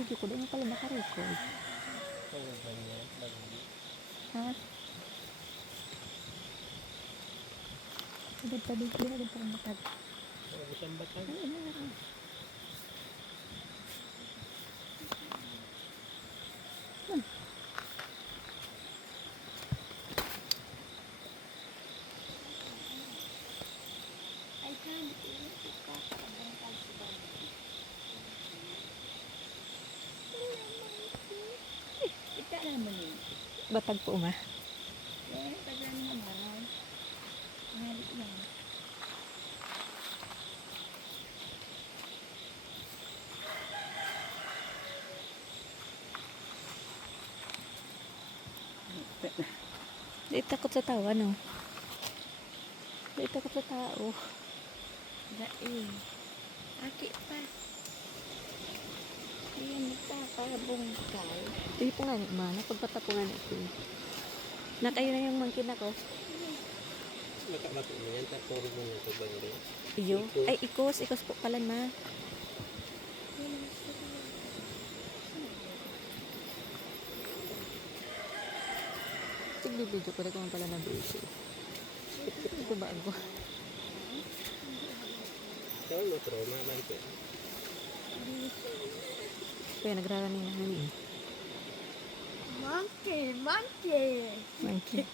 Nagbibideo ko. Doon pala nakarecord. Ha? Tabi-tabi. Hindi pa rin matag. Isang batag. Batag po nga. Di takot sa tawa, no? Di takot sa tao. Daing. Aki pa. Ayan pa, pabungkal. Di po nga, ma. Napagpata po nga ito. Nakayo na yung mangkin ako. Nakalato mo yan. Tapos mo yan sa bangre. Iyo. Ay, ikos. Ikos po pala, ma. Video ko na kung pala na busy. Ito ba ako? Kaya mo trauma ba ito? Kaya nagrarani na namin. Monkey. Monkey. Monkey.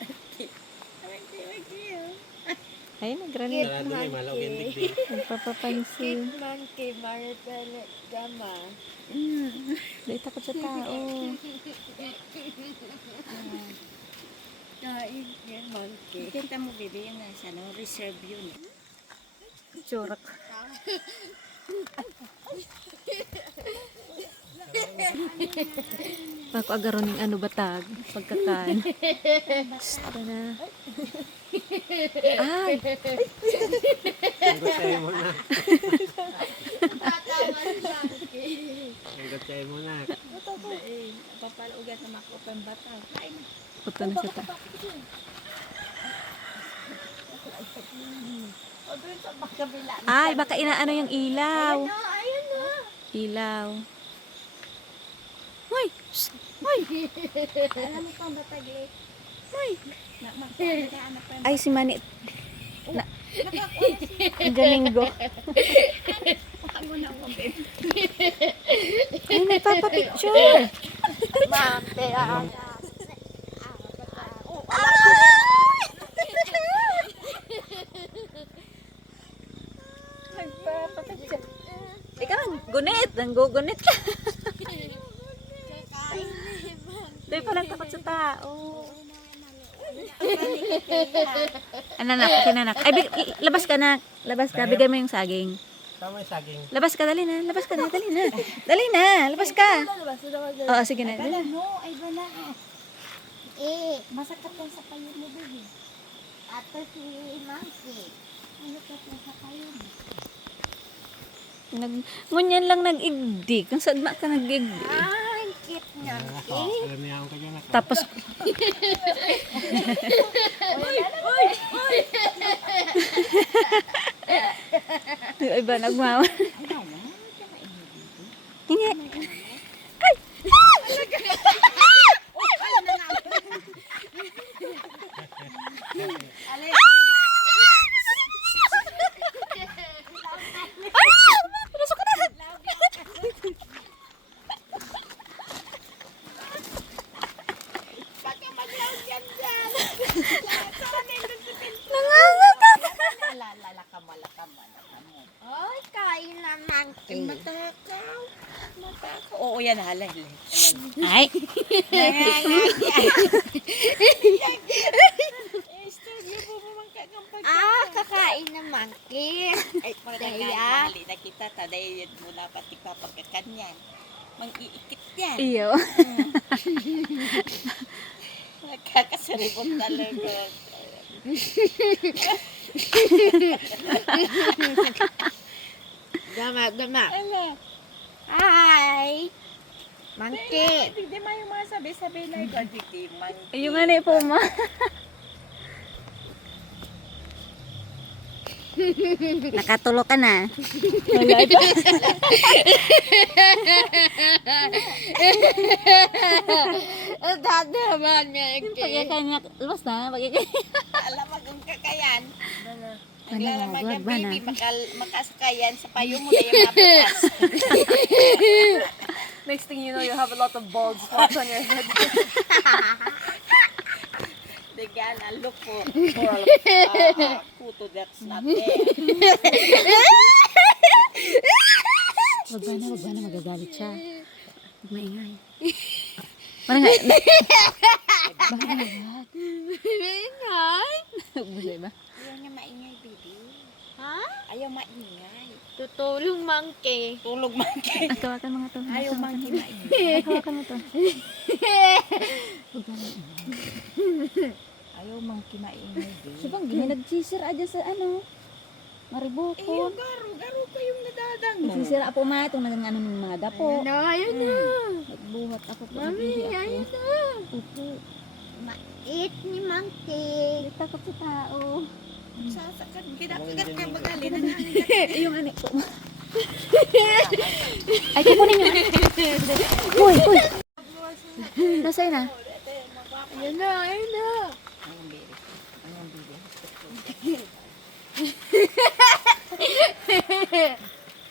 Ay, nagrani. Sarado may malaw kendig di. Nagpapapansin. Monkey. Maripelet gama. Di takot sa tao. Kain yan, monkey. Kita mo, bibi, yun na sa reserve yun. Chorak. Ako agaron ng ano batag. Pagkakaan. Basta na. Ay! Hanggot sa'yo mo na. Hanggot sa'yo mo na. Papalugan sa makopang batang. Kain na. Punta na siya ta. Ay, baka inaano yung ilaw. Ayun na. Ilaw. Hoy! Shh! Hoy! Alam mo pang batag eh. Hoy! Nakmakaanak pa yung Ay, si Mani. Domingo. ako na ako, babe. Ay, nagpapapicture. Mante, Nagpapapicture. Ikaw, gunit. Nanggugunit ka. Doy pa lang takot sa tao. Ano na, kinanak. Ay, labas ka na. Labas ka, bigay mo yung saging. Tama yung saging. Labas ka, dali na. Labas ka na, dali na. Dali na, labas ka. Oo, sige na. Bala mo, ay bala. Masakit yan sa kayo mo, baby. Ato si Monkey. Ano ka sa kayo mo? Ngunyan lang nag-igdi. Kung saan ka nag-igdi. Ay, cute niya. Alam niya ako kanya na. Tapos, ay ba, nagmawa. Hingi. Ay! Pinasok ka na! Ay, kain na Monkey. Matakaw. Oo, yan halay. Ay! Kakain na Monkey. Ay, Kaya? mali na kita. Taday mo na pati papagkakanyan. Mang-iikit yan. Iyo. Nagkakasaripot talaga. Gama. Ala. Hi. Monkey. Hindi mo yung mga sabi-sabi na ikaw. Hindi, monkey. Yung ano po, ma. Nakatulo ka na. Ang dati naman niya. Pagyakan niya. Labas na. Pagyakan. Alam mo kung kakayan. Naglalamag Wag ang ba na? baby, makasakayan sa payo mo na yung mabutas. Next thing you know, you have a lot of bald spots on your head. Dagan, alo po. Puto, that's not there. Wag ba na. Magagalit siya. Huwag maingay. Parang nga. Huwag mo siya ba? Ayaw niya maingay, baby. Ha? Ayaw maingay. Tutulong monkey. Tulog monkey. Hawakan mo nga to. Ayaw monkey maingay. Hawakan mo to. Ayaw monkey maingay, baby. Siya bang nagsisira dyan sa ano? Mariboko. Garo pa yung nadadang mo. Nagsisira po ma. Itong nagano ng mga dapo. Ayun na. Nagbuhat ako po. Mami, Nag-ihi ayun ako. na. Upo. Mait ni monkey. Takot sa tao. Sasakat, kinakagat ka bagali na namin. Yung ano po. Ay, kukunin yung ano. Hoy. Nasa'yo na. Ayun na. Anong baby? Anong baby?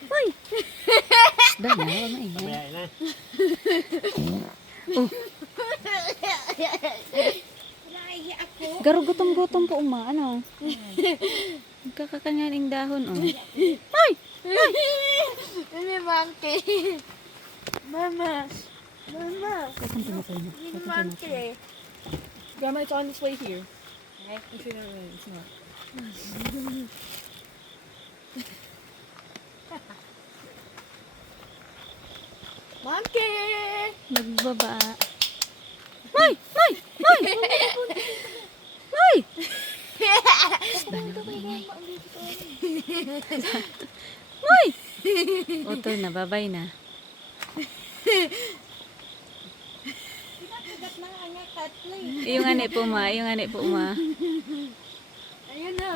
Hoy. Dahil na, wag maingay. Pamayain na. Lahi ako. Garo gutom-gutom po uma. Ano? Magkakakanyaning dahon. Oh. Hoy. Ni monkey. Mama. Kakanti na tayo. Ni monkey. Grandma, it's on its way here. If you know it's not. Monkey. Nagbaba. Hoy. Hoy. Oto na, babay na. Kinakagat na nga niya, Katley. Yung ani po ma. Ayun na.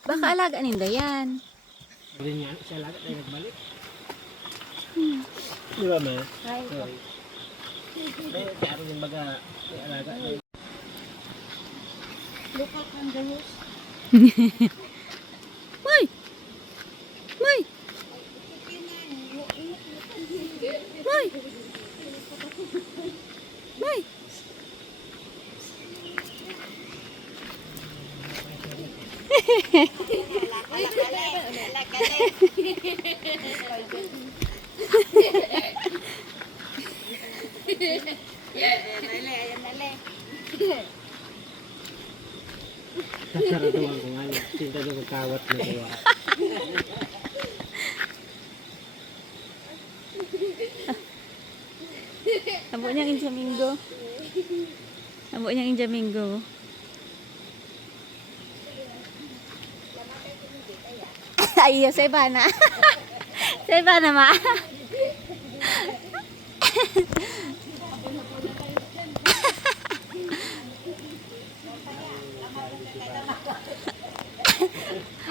Baka alaga ninda yan. Bili niya siya lagat ay nagbalik. Di ba ma? Sorry. May karo yung baga may alaga na. Local kangaroos. Hoy. Kasaratuan ko nga yung tinta doon magkawat na kaya. Abo niyang injamingo. Ay, sa iba na. Sa iba na ma.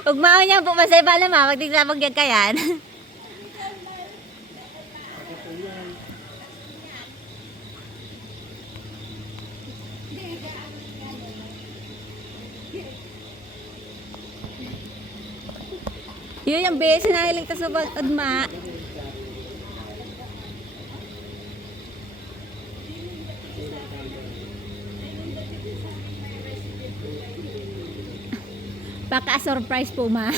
Ugmao niya po sa iba na ma. Magtigla magyagkayan. Yun yung base na hiling sa ugma. Baka surprise po ma.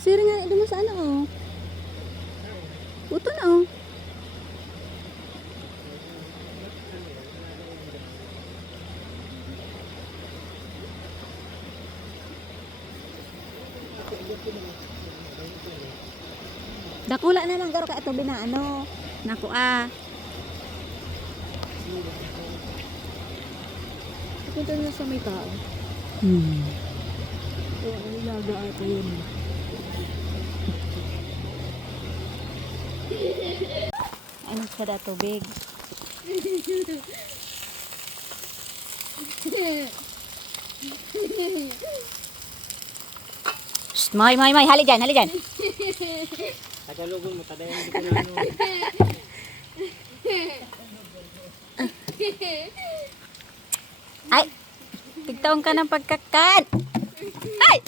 Pasiri nga doon mo sa ano oh. Puto na oh. Dakula na lang garo ka ito binaano. Naku ah. Punta na sa may tao. Oo, ang ilaga ata yun. Ano siya da tubig? Shh, may, hali dyan, hali dyan. Tagalogong mo, tadayan hindi ko na ano. Ay, tigtaon ka ng pagkakat. Ay!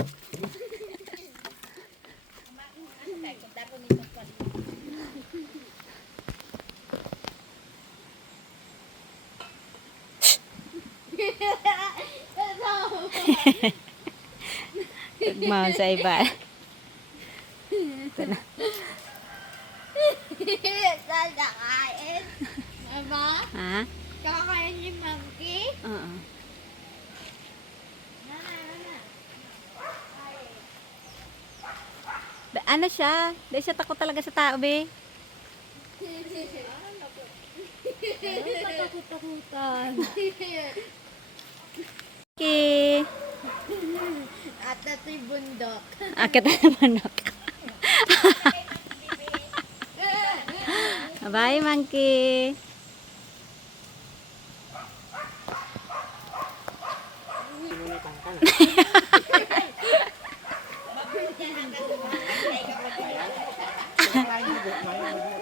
Mau sa iba. Ito na. Saan kakain? Mama? Ha? Kakain ni Monkey? Oo. Ano siya? Dahil siya takot talaga sa tao, be. Takot-takutan. Okay. At ito'y bundok. Akit na manok. Bye, monkey. Sinulitan ka na. Kaya,